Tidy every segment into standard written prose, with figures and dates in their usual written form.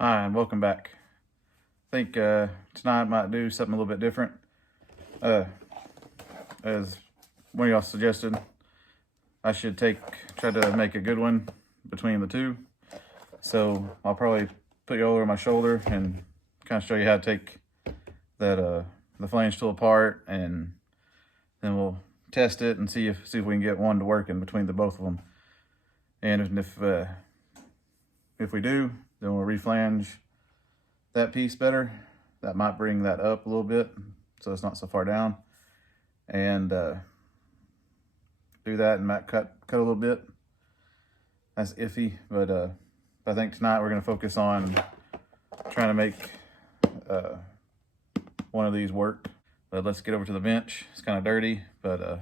Hi, and welcome back. I think tonight I might do something a little bit different. As one of y'all suggested, I should try to make a good one between the two. So I'll probably put you over my shoulder and kind of show you how to take the flange tool apart, and then we'll test it and see if we can get one to work in between the both of them. And if we do, then we'll reflange that piece better. That might bring that up a little bit so it's not so far down. And do that and might cut a little bit. That's iffy, but I think tonight we're gonna focus on trying to make one of these work. But let's get over to the bench. It's kind of dirty, but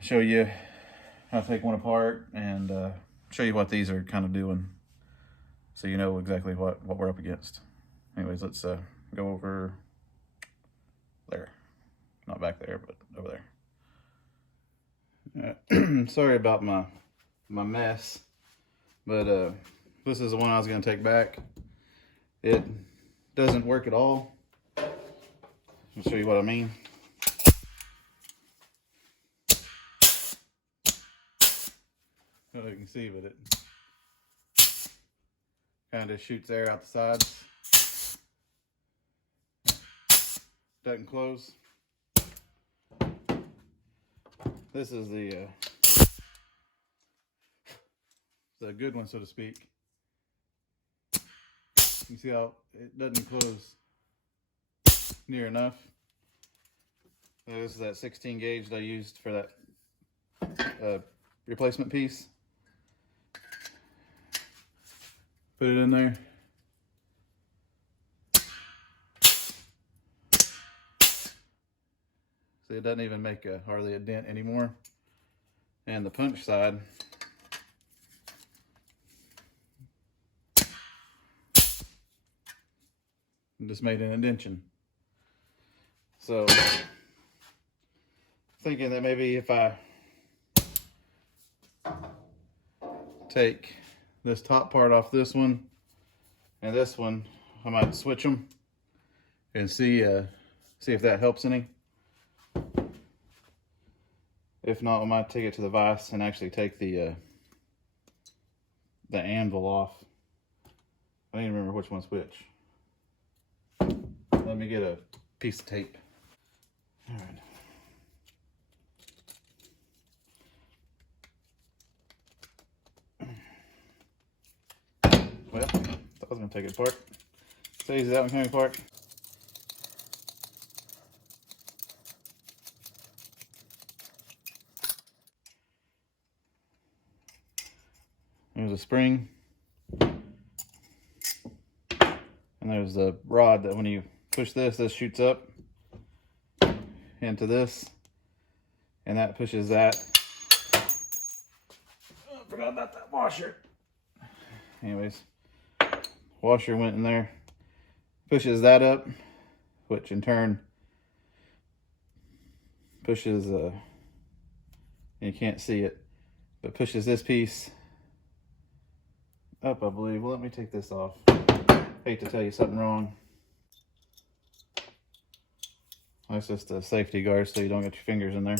show you how to take one apart and show you what these are kind of doing, so you know exactly what we're up against. Anyways, let's go over there. Not back there, but over there. Sorry about my mess, but this is the one I was going to take back. It doesn't work at all. I'll show you what I mean. I don't know if you can see, but it kind of shoots air out the sides. Doesn't close. This is the good one, so to speak. You see how it doesn't close near enough. This is that 16 gauge that I used for that replacement piece. Put it in there. See, it doesn't even make hardly a dent anymore. And the punch side, just made an indentation. So, thinking that maybe if I take this top part off this one and this one, I might switch them and see if that helps any. If not, I might take it to the vise and actually take the anvil off. I don't even remember which one's which. Let me get a piece of tape. All right. Well, I thought I was gonna take it apart. So easy that one coming apart. There's a spring. And there's a rod that when you push this shoots up into this. And that pushes that. Oh, I forgot about that washer. Anyways, washer went in there. Pushes that up, which in turn pushes, you can't see it, but pushes this piece up, I believe. Well, let me take this off. Hate to tell you something wrong. That's just a safety guard so you don't get your fingers in there.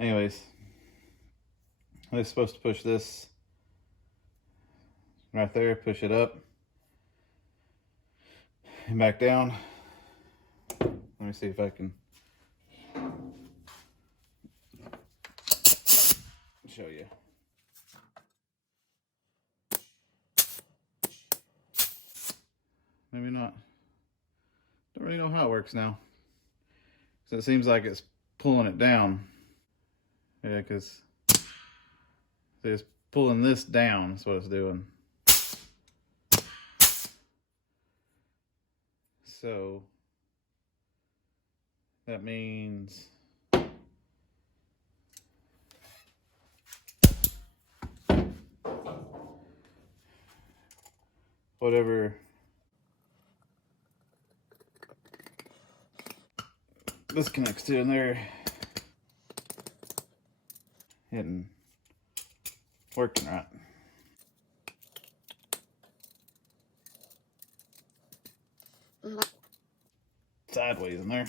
Anyways, it's supposed to push this right there, push it up and back down. Let me see if I can show you. Maybe not. Don't really know how it works now. So it seems like it's pulling it down. Yeah, because it's pulling this down. That's what it's doing. So that means whatever this connects to in there isn't working right. sideways in there.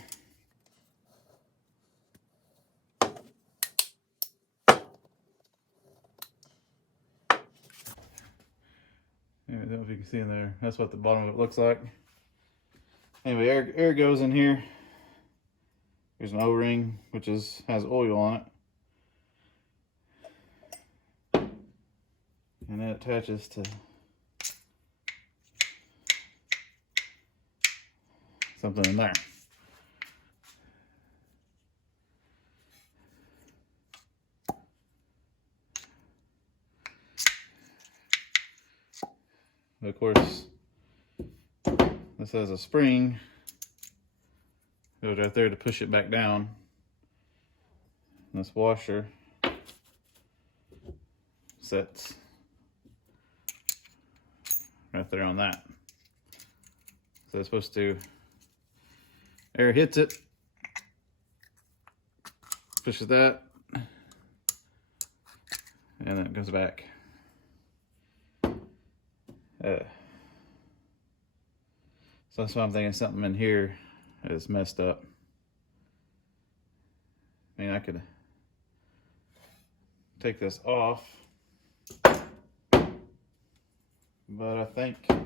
I don't know if you can see in there. That's what the bottom of it looks like. Anyway, air goes in here. There's an O-ring, which has oil on it. And that attaches to something in there. Of course, this has a spring. Goes right there to push it back down. And this washer sets right there on that. So it's supposed to, air hits it, pushes that, and then it goes back. So that's why I'm thinking something in here is messed up. I mean, I could take this off, but I think what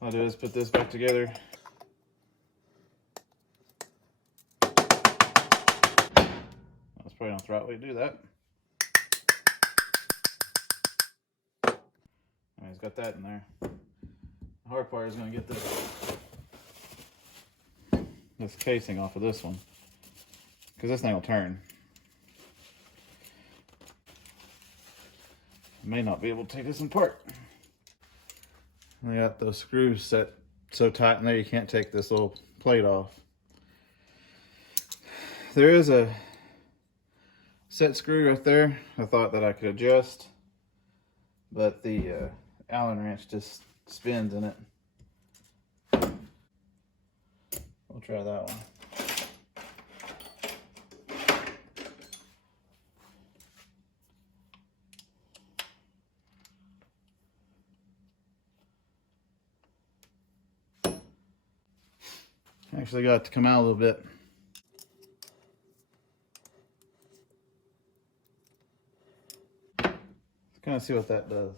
I'll do is put this back together. That's probably not the right way to do that. He's got that in there. The hard part is going to get this casing off of this one, because this thing will turn. I may not be able to take this apart. I got those screws set so tight in there you can't take this little plate off. There is a set screw right there I thought that I could adjust, but the Allen wrench just spins in it. We'll try that one. Actually got it to come out a little bit. Let's kind of see what that does.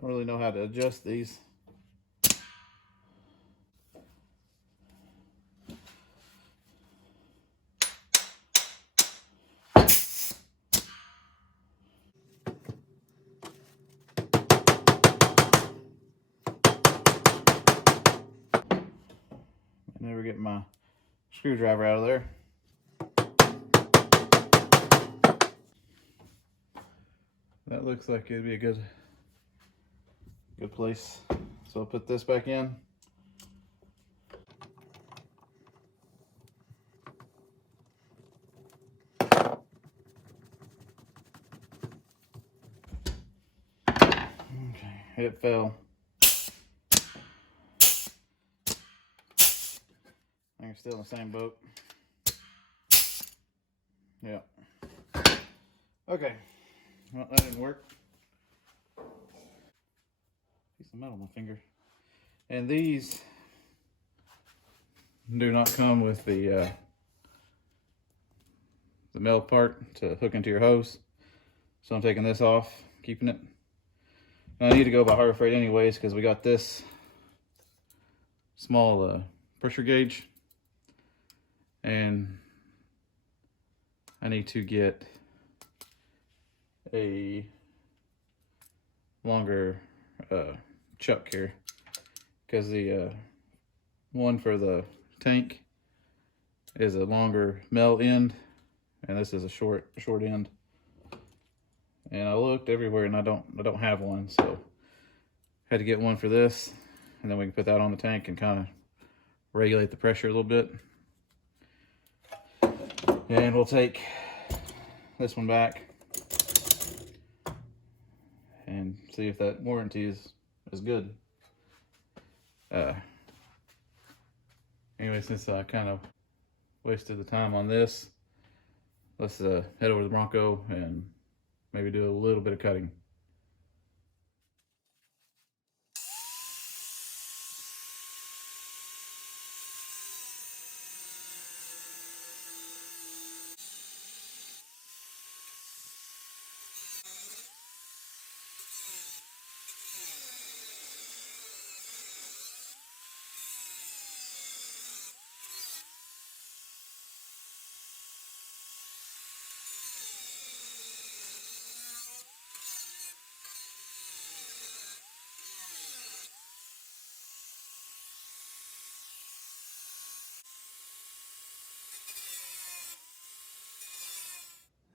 Don't really know how to adjust these. Never get my screwdriver out of there. That looks like it'd be a good place. So I'll put this back in. Okay, it fell. I think we're still in the same boat. Yeah. Okay. Well, that didn't work. Piece of metal on my finger. And these do not come with the metal part to hook into your hose. So I'm taking this off, keeping it. And I need to go by Harbor Freight anyways because we got this small pressure gauge. And I need to get a longer chuck here because the one for the tank is a longer male end and this is a short end. And I looked everywhere and I don't have one, so had to get one for this, and then we can put that on the tank and kind of regulate the pressure a little bit. And we'll take this one back and see if that warranty is good. Anyway, since I kind of wasted the time on this, let's head over to the Bronco and maybe do a little bit of cutting.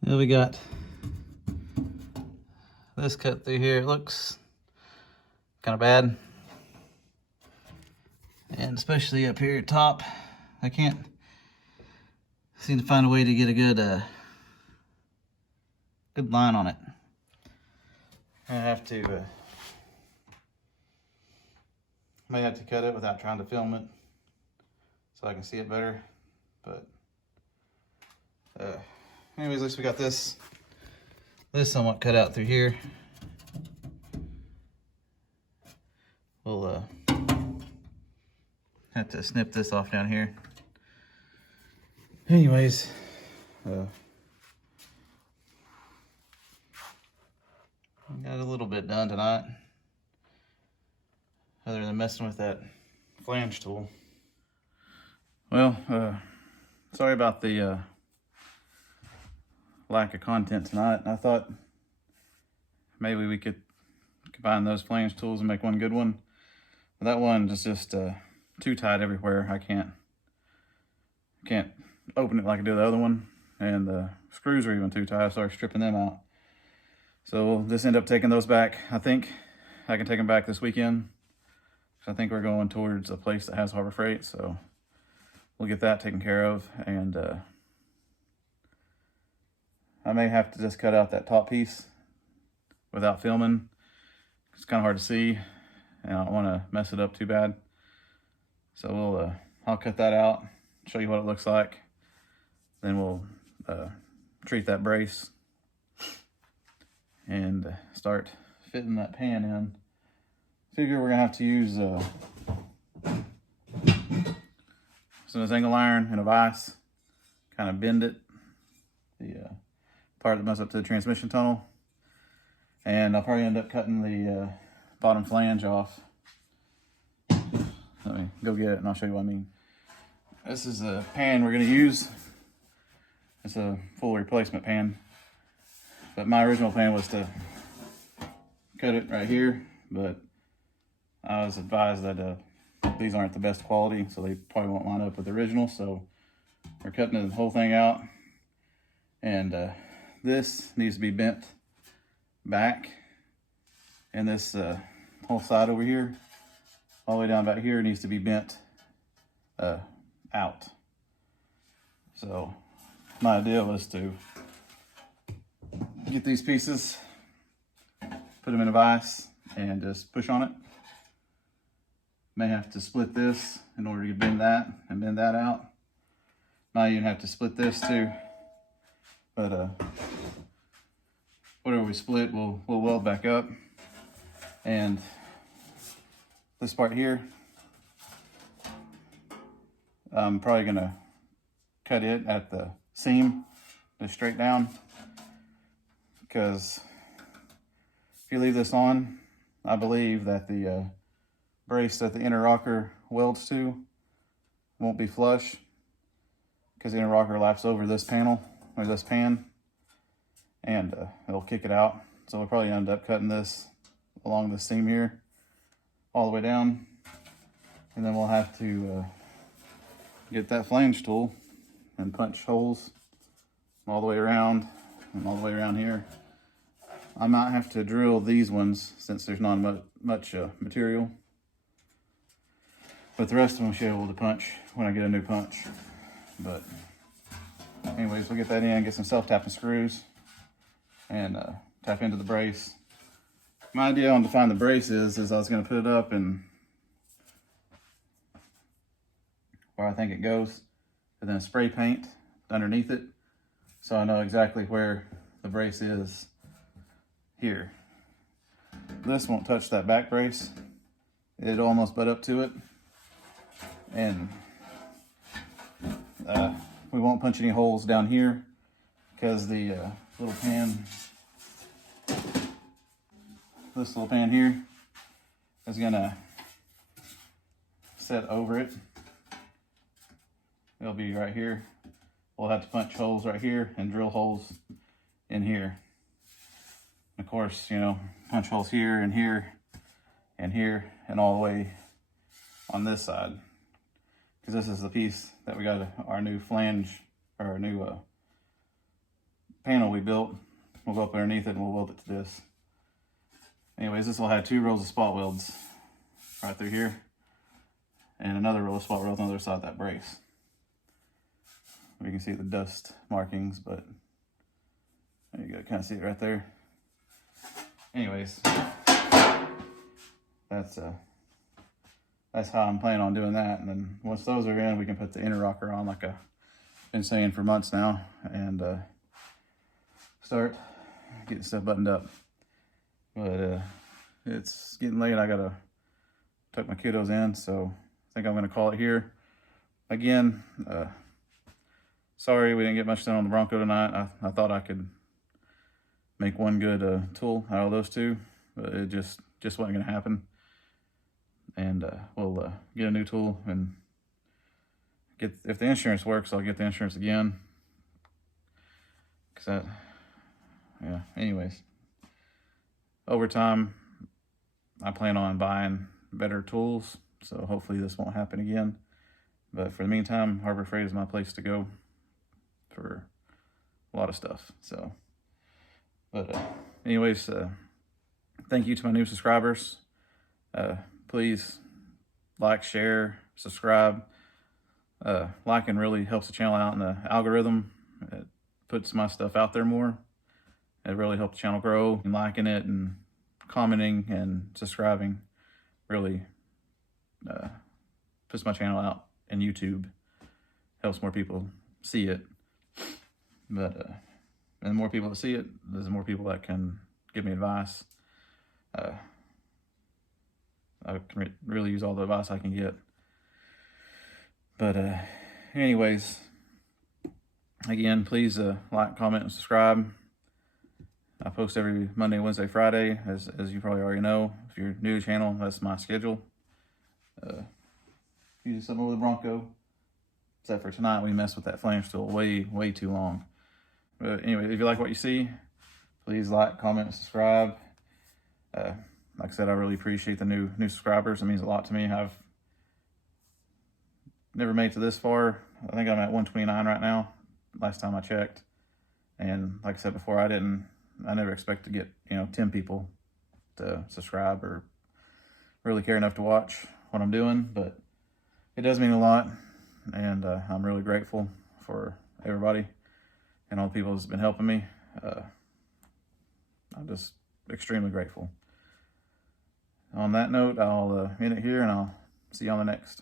Now we got this cut through here. It looks kind of bad. And especially up here at top, I can't seem to find a way to get a good good line on it. I have to may have to cut it without trying to film it so I can see it better. But anyways, at least we got this somewhat cut out through here. We'll have to snip this off down here. Anyways, got a little bit done tonight, other than messing with that flange tool. Well, sorry about the lack of content tonight. I thought maybe we could combine those flange tools and make one good one. But that one is just too tight everywhere. I can't open it like I do the other one, and the screws are even too tight. I started stripping them out. So we'll just end up taking those back. I think I can take them back this weekend. I think we're going towards a place that has Harbor Freight, so we'll get that taken care of. And I may have to just cut out that top piece without filming. It's kind of hard to see, and I don't want to mess it up too bad. So I'll cut that out, show you what it looks like. Then we'll treat that brace and start fitting that pan in. Figure we're gonna have to use some angle iron and a vise, kind of bend it, the part that goes up to the transmission tunnel, and I'll probably end up cutting the bottom flange off. Let me go get it and I'll show you what I mean. This is the pan we're gonna use. It's a full replacement pan, but my original plan was to cut it right here, but I was advised that these aren't the best quality, so they probably won't line up with the original, so we're cutting the whole thing out. And this needs to be bent back, and this whole side over here, all the way down about here, needs to be bent out. So my idea was to get these pieces, put them in a vise, and just push on it. May have to split this in order to bend that and bend that out. Might even have to split this too. But whatever we split, we'll weld back up. And this part here, I'm probably gonna cut it at the seam, just straight down. Because if you leave this on, I believe that the brace that the inner rocker welds to won't be flush, because the inner rocker laps over this panel, or this pan, and it'll kick it out. So we'll probably end up cutting this along the seam here, all the way down, and then we'll have to get that flange tool and punch holes all the way around and all the way around here. I might have to drill these ones since there's not much material. But the rest of them should be able to punch when I get a new punch. But anyways, we'll get that in, get some self-tapping screws, and tap into the brace. My idea on to find the brace is I was going to put it up and where I think it goes, and then spray paint underneath it, so I know exactly where the brace is here. This won't touch that back brace. It'll almost butt up to it, and we won't punch any holes down here because the little pan, this little pan here is gonna set over it. It'll be right here. We'll have to punch holes right here and drill holes in here. Of course, you know, punch holes here and here and here and all the way on this side, because this is the piece that we got our new flange, or our new panel we built. We'll go up underneath it and we'll weld it to this. Anyways, this will have 2 rows of spot welds right through here, and another row of spot welds on the other side of that brace. You can see the dust markings, but there you go, kind of see it right there. Anyways, that's how I'm planning on doing that. And then once those are in, we can put the inner rocker on, like I've been saying for months now, and start getting stuff buttoned up. But it's getting late. I gotta tuck my kiddos in, so I think I'm gonna call it here. Again, sorry we didn't get much done on the Bronco tonight. I thought I could make one good tool out of those 2, but it just wasn't gonna happen. And we'll get a new tool, and if the insurance works, I'll get the insurance again. Yeah, anyways, over time, I plan on buying better tools, so hopefully this won't happen again. But for the meantime, Harbor Freight is my place to go for a lot of stuff. So, but anyways, thank you to my new subscribers. Please like, share, subscribe. Liking really helps the channel out in the algorithm. It puts my stuff out there more. It really helps the channel grow, and liking it and commenting and subscribing really puts my channel out in YouTube. Helps more people see it. But and the more people that see it, there's more people that can give me advice. I can really use all the advice I can get. But anyways, again, please like, comment, and subscribe. I post every Monday, Wednesday, Friday, as you probably already know. If you're new to the channel, that's my schedule. Usually something with the Bronco. Except for tonight, we messed with that flange tool way too long. But anyway, if you like what you see, please like, comment, and subscribe. Like I said, I really appreciate the new subscribers. It means a lot to me. I've never made it to this far. I think I'm at 129 right now, last time I checked. And like I said before, I never expect to get, 10 people to subscribe or really care enough to watch what I'm doing, but it does mean a lot. And I'm really grateful for everybody and all the people that's been helping me. I'm just extremely grateful. On that note, I'll end it here, and I'll see you on the next.